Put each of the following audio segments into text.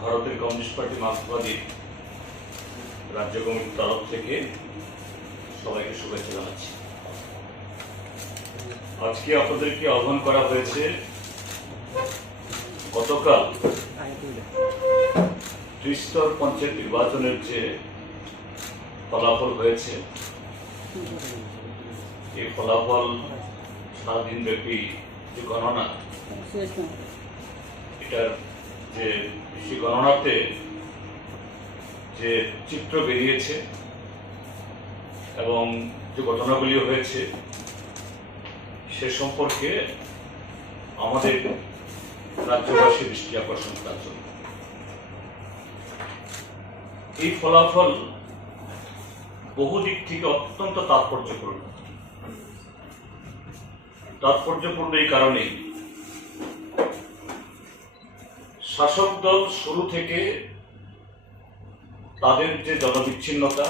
ভারতের communist party মার্ক্সবাদী রাজ্য কমিটির তরফ থেকে সবাইকে শুভেচ্ছা জানাচ্ছি। আজকে আপনাদেরকে আহ্বান করা হয়েছে গতকাল ত্রিস্তর পঞ্চায়েত নির্বাচনের যে ফলাফল হয়েছে এই ফলাফল সারাদিন ব্যাপী যে গণনা এটার যে সেই গণনাতে যে চিত্র বেরিয়েছে এবং যে ঘটনাগুলি হয়েছে, সে সম্পর্কে আমাদের রাজ্যবাসী দৃষ্টি আকর্ষণ করার জন্য। এই ফলাফল বহু দিক থেকে অত্যন্ত তাৎপর্যপূর্ণ। তাৎপর্যপূর্ণ এই কারণেই শাসক দল শুরু থেকে তাদের যে জনবিচ্ছিন্নতা,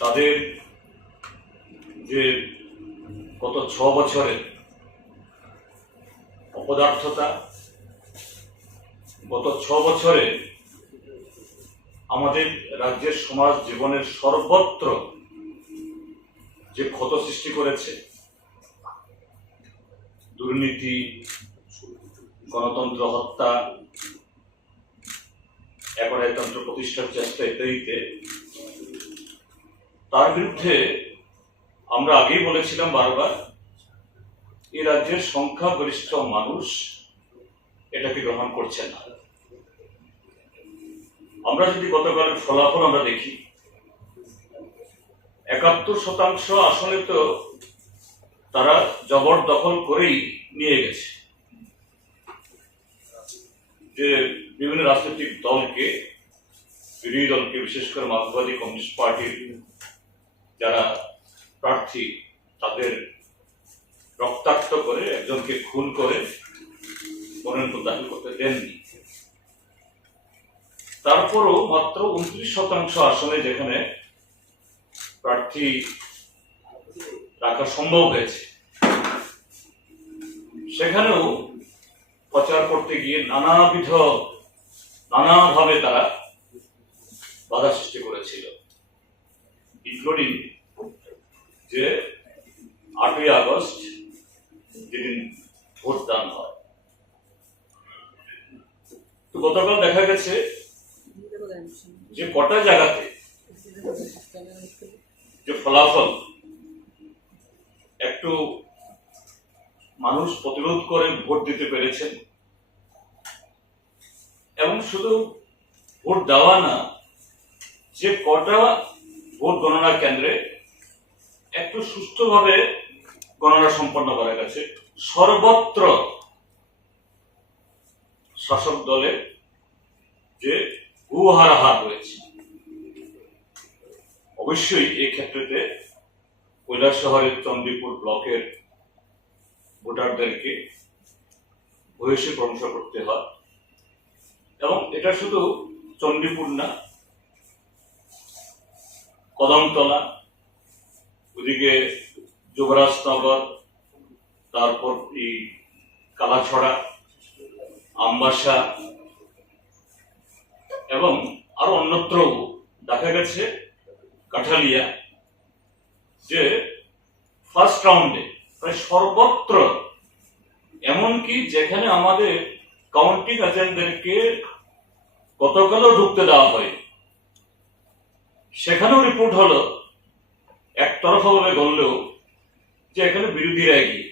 তাদের যে গত ছ বছরের অপদার্থতা, গত ছ বছরে আমাদের রাজ্যের সমাজ জীবনের সর্বত্র যে ক্ষত সৃষ্টি করেছে, দুর্নীতি গণতন্ত্র হত্যা একরায়তন্ত্র প্রতিষ্ঠার চেষ্টা ইত্যাদিতে তার বিরুদ্ধে আমরা আগেই বলেছিলাম বারবার, এ রাজ্যের সংখ্যাগরিষ্ঠ মানুষ এটাকে গ্রহণ করছে না। আমরা যদি গতকালের ফলাফল আমরা দেখি, একাত্তর শতাংশ আসলে তো তারা জবরদখল করেই নিয়ে গেছে। যে বিভিন্ন রাজনৈতিক দলকে, বিরোধী দলকে, বিশেষ করে মার্ক্সবাদী কমিউনিস্ট পার্টির যারা প্রার্থী, তাদের রক্তাক্ত করে একজনকে খুন করে মনোনয়ন দাখিল করতে দেননি। তারপরও মাত্র উনত্রিশ শতাংশ আসনে যেখানে প্রার্থী রাখা সম্ভব হয়েছে। সেখানেও প্রচার করতে গিয়ে নানাবিধ, নানাভাবে তারা বাধা সৃষ্টি করেছিল ইনক্লুডিং যে আটই আগস্ট যেদিন ভোটদান হয়। তো গতকাল দেখা গেছে যে কটা জায়গাতে যে ফলাফল একটু মানুষ প্রতিরোধ করে ভোট দিতে পেরেছেন। এবং শুধু ভোট দেওয়া না, যে কটা ভোট গণনা কেন্দ্রে একটু সুষ্ঠুভাবে গণনা সম্পন্ন করা গেছে, সর্বত্র শাসক দলের যে গুহারা হার রয়েছে, অবশ্যই এই ক্ষেত্রেতে কৈলাস শহরের চন্দ্রীপুর ব্লকের ভোটারদেরকে ভূয়সী প্রশংসা করতে হয়। এবং এটা শুধু চন্ডীপুর না, কদমতলা, ওদিকে যুবরাজনগর তারপর এই কালাছড়া, আমবাসা এবং আরও অন্যত্রও দেখা গেছে কাঠালিয়া, যে ফার্স্ট রাউন্ডে প্রায় সর্বত্র। এমনকি যেখানে আমাদের কাউন্টিং এজেন্টদেরকে গতকালও ঢুকতে দেওয়া হয়। সেখানেও রিপোর্ট হলো, একতরফাভাবে বললেও যে এখানে বিরোধীরা এগিয়ে